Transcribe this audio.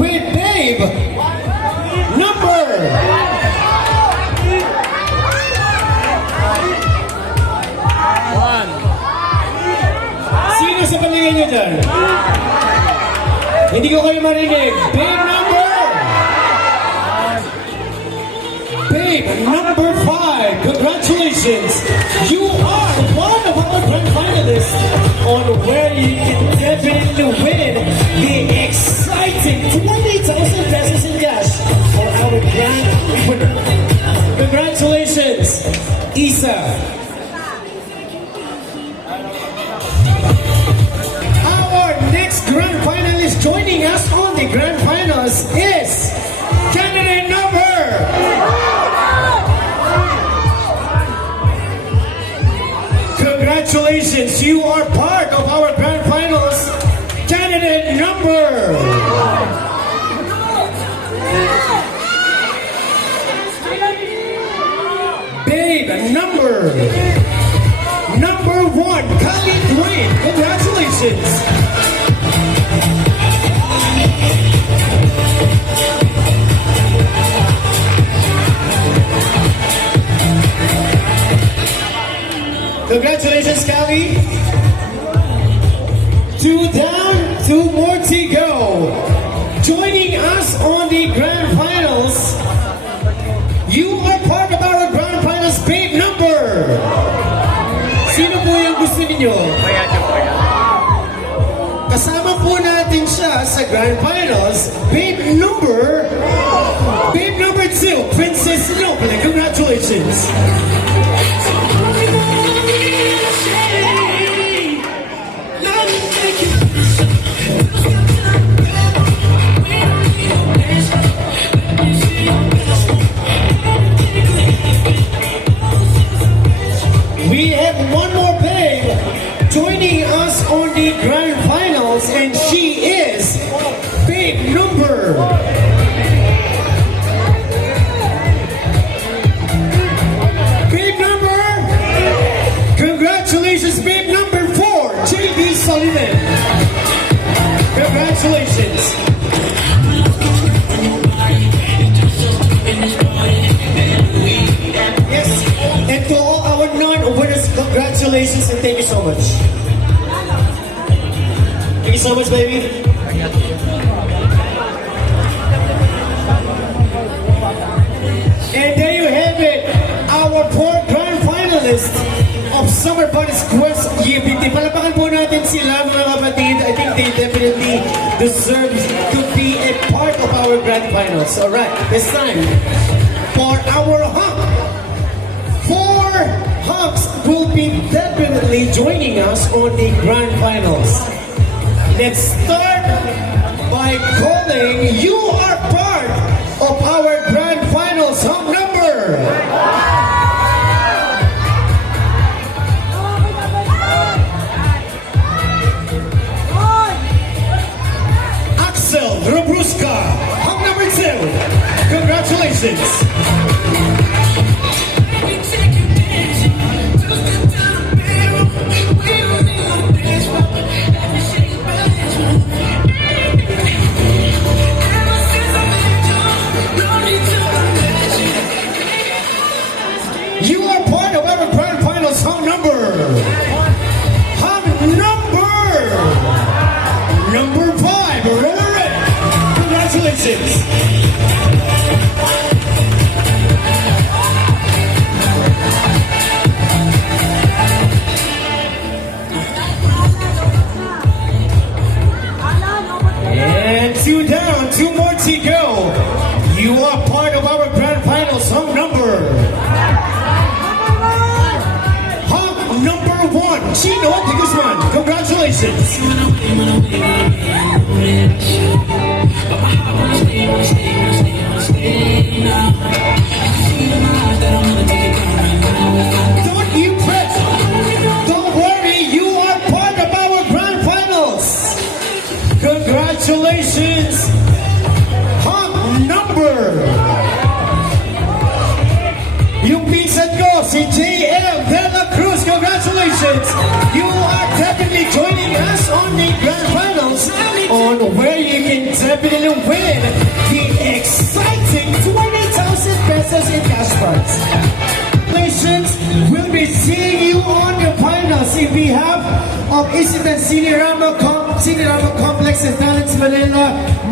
with Babe number 1. Sino sa paningin nyo dyan? Hindi ko kayo marinig. Babe number 5. Congratulations. You are one of our grand finalists on where you can definitely win the exciting 20,000 pesos in cash for our grand winner. Congratulations, Isa. Our next grand finalist joining us on the grand finals is candidate number... Congratulations, you are part of our grand finals. Candidate number... Babe number 1, Kali Dwayne. Congratulations. Congratulations, Kali. 2 down, 2 more to go. Joining us on the grand finals, you are part of our grand finals, Babe number. Sino po yung gusto ninyo? Kasama po natin siya sa grand finals, Babe number 2, Princess Noble. Congratulations. We have one more babe joining us on the grand finals, and she is babe number... Congratulations, babe number 4, JB Sullivan. Congratulations. Yes, and to all our non-winners, congratulations and thank you so much. Thank you so much, baby. And there you have it, our 4 grand finalists of Summer Bunnies Quest UPT. Palapakan po natin sila, mga kapatid. I think they definitely deserve to be a part of our grand finals. Alright, it's time for our hunk. 4 hunks will be definitely joining us on the grand finals. Let's start by calling you are part of our grand finals hunk number. Robruska, hunk number 2. Congratulations. You are part of our grand finals hunk number 5. Congratulations. And 2 down, 2 more to go. You are part of our grand finals hunk number 1, Chino de Guzman. Congratulations. Don't you fret. Don't worry, you are part of our grand finals. Congratulations. will win the exciting 20,000 pesos in cash prize. Congratulations! We'll be seeing you on your finals in behalf of Isitan Senior Rama Complex and Talents Manila.